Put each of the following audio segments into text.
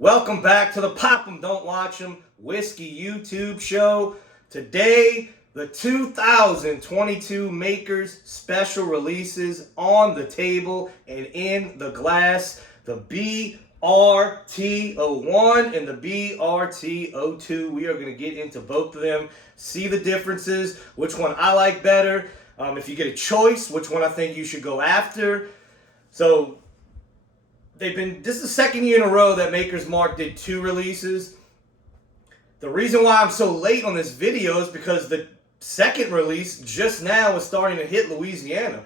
Welcome back to the Pop 'em Don't Watch 'em Whiskey YouTube show. Today, the 2022 Makers special releases on the table and in the glass. The BRT01 and the BRT02. We are going to get into both of them, see the differences, which one I like better. If you get a choice, which one I think you should go after. So this is the second year in a row that Maker's Mark did two releases. The reason why I'm so late on this video is because the second release just now is starting to hit Louisiana.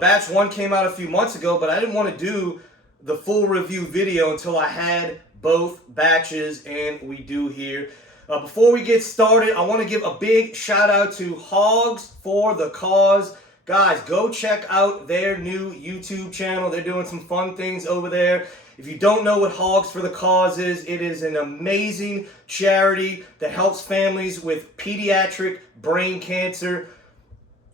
Batch 1 came out a few months ago, but I didn't want to do the full review video until I had both batches, and we do here. Before we get started, I want to give a big shout out to Hogs for the Cause. Guys, go check out their new YouTube channel. They're doing some fun things over there. If you don't know what Hogs for the Cause is, it is an amazing charity that helps families with pediatric brain cancer.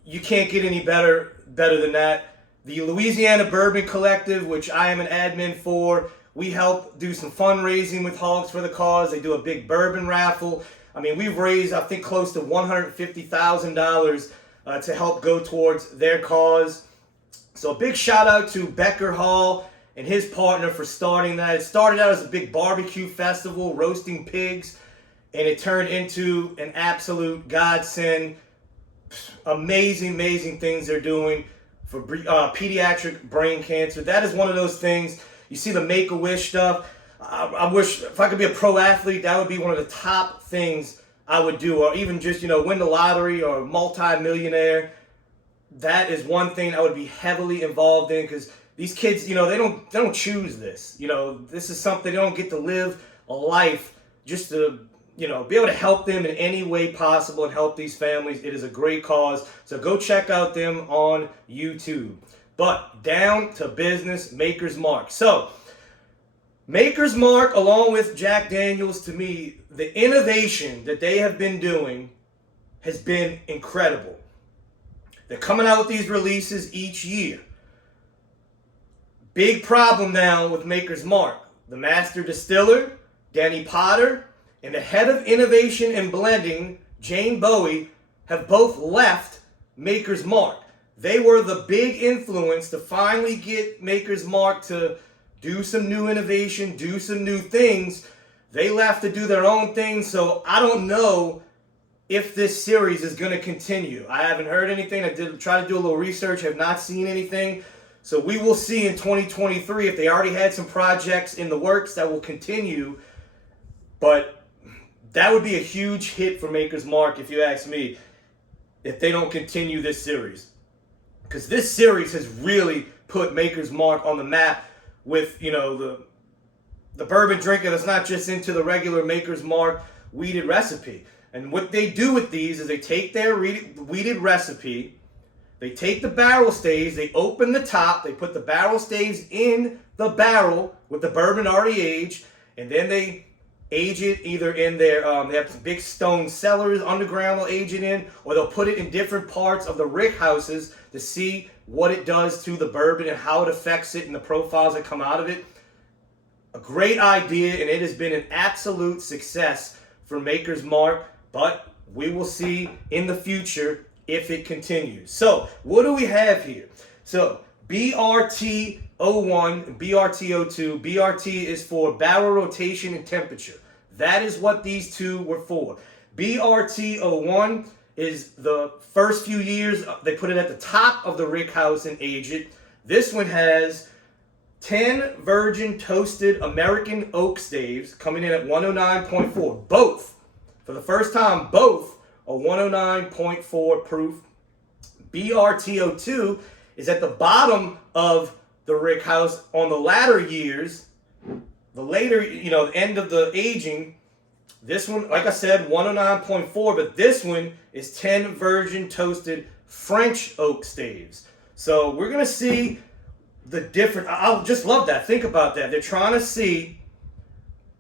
You can't get any better than that. The Louisiana Bourbon Collective, which I am an admin for, we help do some fundraising with Hogs for the Cause. They do a big bourbon raffle. I mean, we've raised, I think, close to $150,000 to help go towards their cause. So a big shout out to Becker Hall and his partner for starting that. It started out as a big barbecue festival, roasting pigs, and it turned into an absolute godsend. Amazing things they're doing for pediatric brain cancer. That is one of those things. You see the Make-A-Wish stuff. I wish if I could be a pro athlete, that would be one of the top things I would do, or even just, win the lottery or multi-millionaire. That is one thing I would be heavily involved in, because these kids, they don't choose this. This is something they don't get to live a life just to, be able to help them in any way possible and help these families. It is a great cause. So go check out them on YouTube. But down to business, Maker's Mark. So Maker's Mark, along with Jack Daniels, to me, the innovation that they have been doing has been incredible. They're coming out with these releases each year. Big problem now with Maker's Mark. The master distiller, Danny Potter, and the head of innovation and blending, Jane Bowie, have both left Maker's Mark. They were the big influence to finally get Maker's Mark to do some new innovation, do some new things. They left to do their own thing, so I don't know if this series is going to continue. I haven't heard anything. I did try to do a little research, have not seen anything. So we will see in 2023 if they already had some projects in the works that will continue. But that would be a huge hit for Maker's Mark, if you ask me, if they don't continue this series. Because this series has really put Maker's Mark on the map with, the bourbon drinker that's not just into the regular Maker's Mark wheated recipe. And what they do with these is they take their wheated recipe, they take the barrel staves, they open the top, they put the barrel staves in the barrel with the bourbon already aged, and then they age it either in their, they have some big stone cellars underground they'll age it in, or they'll put it in different parts of the rick houses to see what it does to the bourbon and how it affects it and the profiles that come out of it. A great idea, and it has been an absolute success for Maker's Mark, but we will see in the future if it continues. So, what do we have here? So, BRT01 and BRT02. BRT is for barrel rotation and temperature. That is what these two were for. BRT01 is the first few years, they put it at the top of the rick house and age it. This one has 10 virgin toasted American oak staves coming in at 109.4. Both, for the first time, both are 109.4 proof. BRT02 is at the bottom of the rick house on the latter years, the later, end of the aging. This one, like I said, 109.4, but this one is 10 virgin toasted French oak staves. So we're going to see the different, I just love that. Think about that. They're trying to see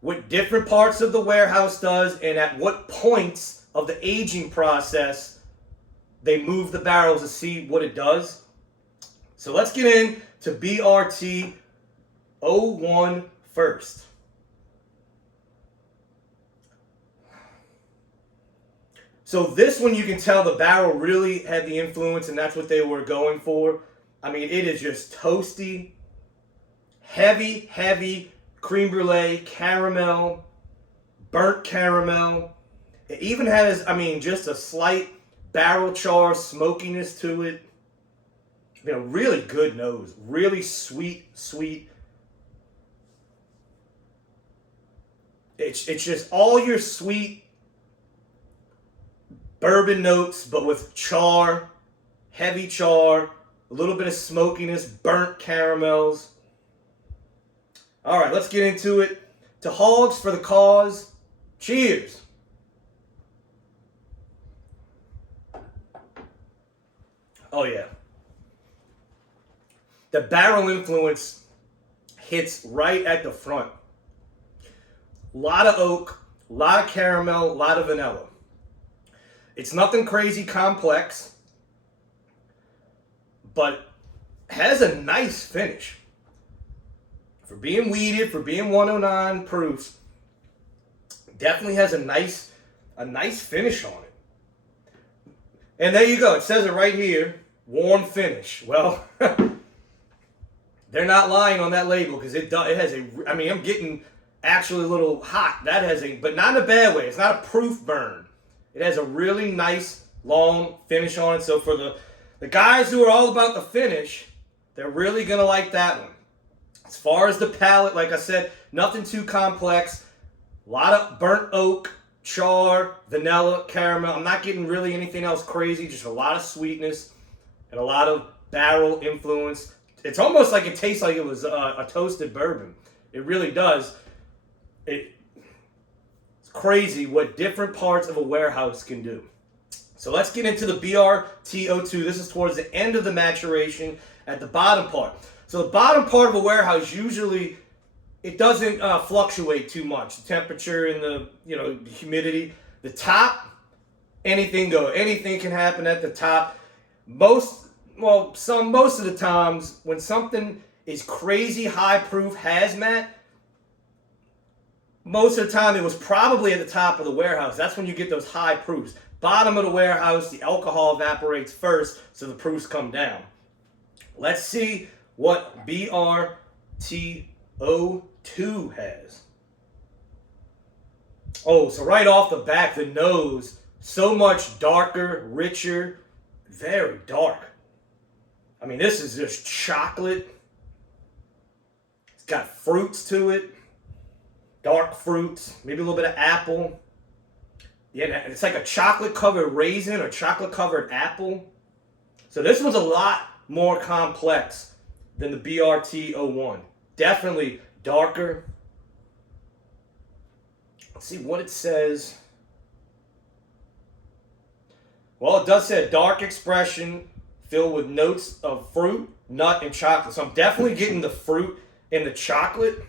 what different parts of the warehouse does and at what points of the aging process they move the barrels to see what it does. So let's get into BRT01 first. So this one, you can tell the barrel really had the influence, and that's what they were going for. I mean, it is just toasty, heavy creme brulee, caramel, burnt caramel. It even has, I mean, just a slight barrel char smokiness to it. You know, really good nose. Really sweet. It's just all your sweet bourbon notes, but with char, heavy char, a little bit of smokiness, burnt caramels. All right, let's get into it. To Hogs for the Cause. Cheers. Oh, yeah. The barrel influence hits right at the front. A lot of oak, a lot of caramel, a lot of vanilla. It's nothing crazy complex, but has a nice finish. For being weeded, for being 109 proofs, definitely has a nice finish on it. And there you go. It says it right here, warm finish. Well, they're not lying on that label because it has a. I mean, I'm getting actually a little hot. That has a, but not in a bad way. It's not a proof burn. It has a really nice long finish on it. So for the guys who are all about the finish, they're really gonna like that one. As far as the palate, like I said, nothing too complex. A lot of burnt oak, char, vanilla, caramel. I'm not getting really anything else crazy. Just a lot of sweetness and a lot of barrel influence. It's almost like it tastes like it was a toasted bourbon. It really does. It's crazy what different parts of a warehouse can do. So let's get into the BRT02. This is towards the end of the maturation at the bottom part. So the bottom part of a warehouse, usually it doesn't fluctuate too much. The temperature and the humidity. The top, anything goes. Anything can happen at the top. Most of the times when something is crazy high proof hazmat, most of the time it was probably at the top of the warehouse. That's when you get those high proofs. Bottom of the warehouse, the alcohol evaporates first, so the proofs come down. Let's see what BRT02 has. Oh, so right off the back, the nose, so much darker, richer, very dark. I mean, this is just chocolate. It's got fruits to it. Dark fruits, maybe a little bit of apple. Yeah, it's like a chocolate-covered raisin or chocolate-covered apple. So this was a lot more complex than the BRT01. Definitely darker. Let's see what it says. Well, it does say a dark expression filled with notes of fruit, nut, and chocolate. So I'm definitely getting the fruit and the chocolate.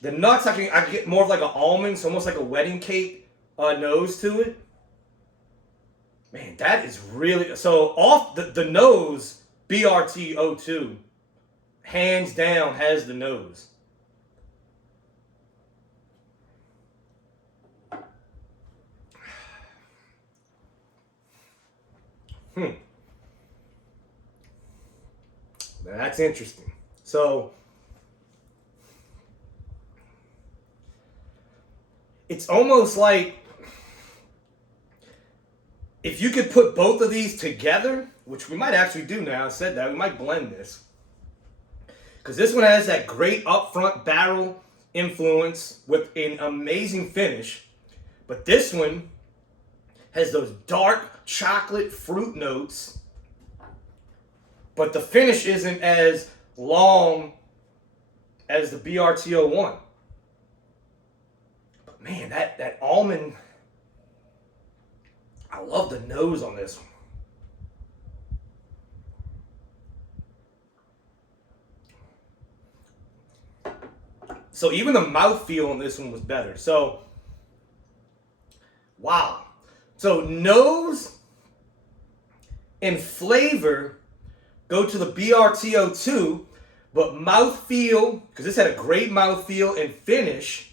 The nuts, I get more of like an almond, so almost like a wedding cake nose to it. Man, that is really... So off the nose, BRT02, hands down, has the nose. That's interesting. So it's almost like if you could put both of these together, which we might actually do now, I said that, we might blend this. Because this one has that great upfront barrel influence with an amazing finish. But this one has those dark chocolate fruit notes. But the finish isn't as long as the BRT01. But man, that almond, I love the nose on this one. So even the mouthfeel on this one was better. So, wow. So nose and flavor go to the BRT02, but mouthfeel, because this had a great mouthfeel and finish,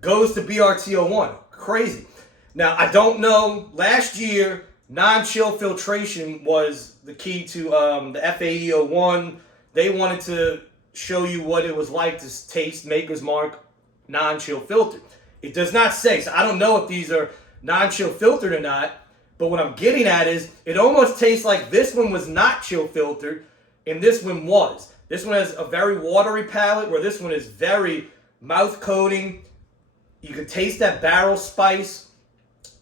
goes to BRT01. Crazy. Now, I don't know. Last year, non-chill filtration was the key to the F8001. They wanted to show you what it was like to taste Maker's Mark non-chill filtered. It does not say, so I don't know if these are non-chill filtered or not, but what I'm getting at is it almost tastes like this one was not chill filtered and this one was. This one has a very watery palate where this one is very mouth coating. You can taste that barrel spice.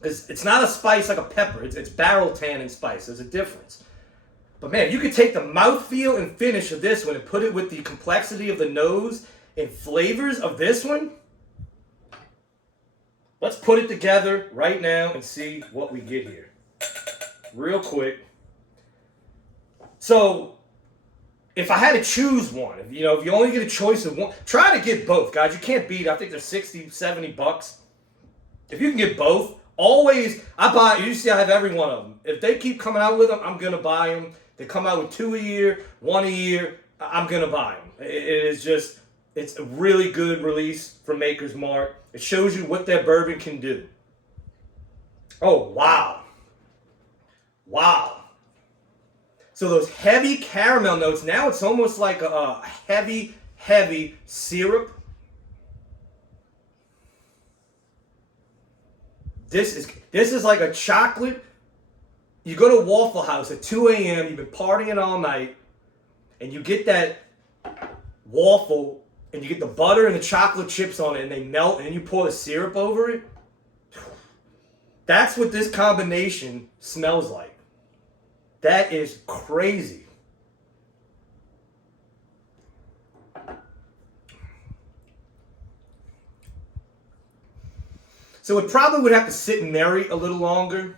It's not a spice like a pepper. It's barrel tannin spice. There's a difference. But man, you could take the mouthfeel and finish of this one and put it with the complexity of the nose and flavors of this one. Let's put it together right now and see what we get here. Real quick. So, if I had to choose one, if you only get a choice of one, try to get both, guys. You can't beat it. I think they're 60, 70 bucks. If you can get both, always, I buy, you see I have every one of them. If they keep coming out with them, I'm going to buy them. They come out with 2 a year, 1 a year, I'm going to buy them. It is just, it's a really good release from Maker's Mark. It shows you what that bourbon can do. Oh, wow. Wow. So those heavy caramel notes, now it's almost like a heavy, heavy syrup. This is like a chocolate. You go to Waffle House at 2 a.m., you've been partying all night, and you get that waffle, and you get the butter and the chocolate chips on it, and they melt, and then you pour the syrup over it. That's what this combination smells like. That is crazy. So it probably would have to sit and marry a little longer,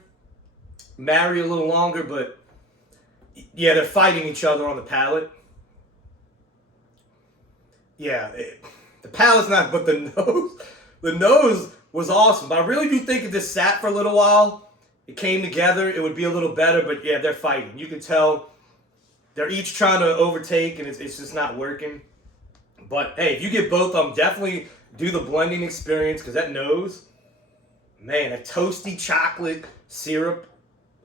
but yeah, they're fighting each other on the palate. Yeah, the palate's not, but the nose was awesome. But I really do think if this sat for a little while, it came together, it would be a little better. But yeah, they're fighting. You can tell they're each trying to overtake, and it's just not working. But hey, if you get both of them, definitely do the blending experience, because that nose, man, a toasty chocolate syrup,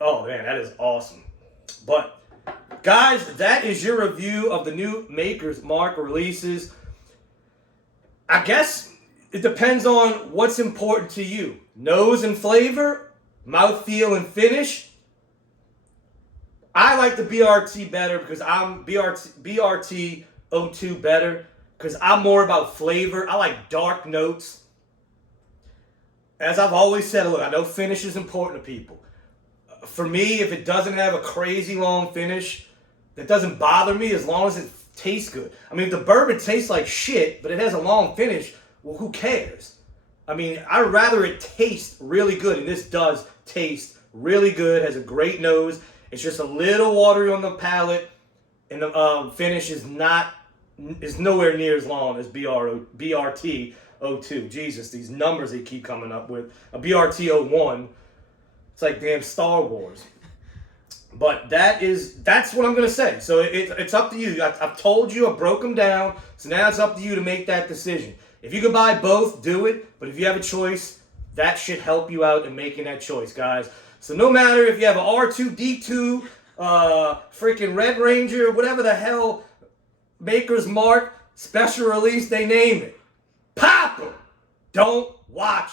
oh man, that is awesome. But guys, that is your review of the new Maker's Mark releases. I guess it depends on what's important to you. Nose and flavor, mouthfeel and finish. I like the BRT better because I'm BRT 02 better because I'm more about flavor. I like dark notes. As I've always said, look, I know finish is important to people. For me, if it doesn't have a crazy long finish, that doesn't bother me as long as it tastes good. I mean, if the bourbon tastes like shit, but it has a long finish, well, who cares? I mean, I'd rather it taste really good, and this does taste really good, has a great nose. It's just a little watery on the palate, and the finish is nowhere near as long as BRT 02. Jesus, these numbers they keep coming up with. A BRT 01. It's like damn Star Wars. But that's what I'm going to say. So it's up to you. I've told you, I broke them down. So now it's up to you to make that decision. If you can buy both, do it. But if you have a choice, that should help you out in making that choice, guys. So no matter if you have an R2-D2, freaking Red Ranger, whatever the hell, Maker's Mark, special release, they name it. Pop them. Don't watch